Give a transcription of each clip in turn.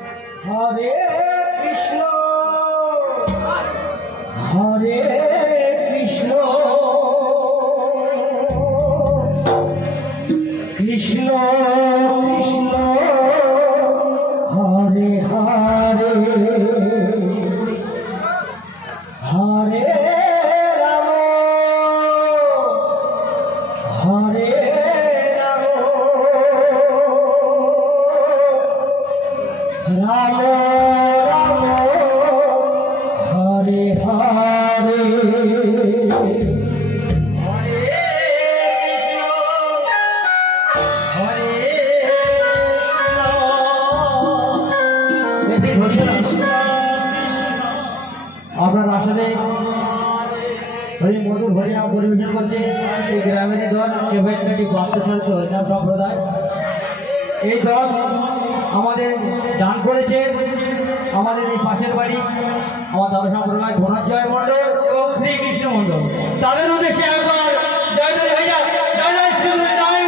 हरे कृष्ण हरे कृष्ण कृष्ण कृष्ण हरे हरे हरे राम हरे राम राम राम हरे हरे আপনার আসলে হরি মধুর হরিনাম পরিবেশন করছে এই গ্রামেরই দল কেবেটকাটি পার্শ্বশালিত হরিনাম সম্প্রদায়। এই দল আমাদের দান করেছে আমাদের এই পাশের বাড়ি আমার দাদা সম্প্রদায় ধনঞ্জয় মণ্ডল এবং শ্রীকৃষ্ণ মণ্ডল। তাদের উদ্দেশ্যে একবার জয় জয় হয়ে যাক, জয় জয় শ্রী জয়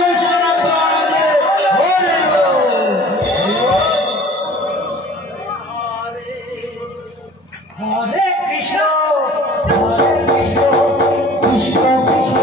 হরে কৃষ্ণ হরে কৃষ্ণ কৃষ্ণ কৃষ্ণ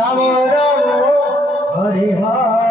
राम राम हरि हरि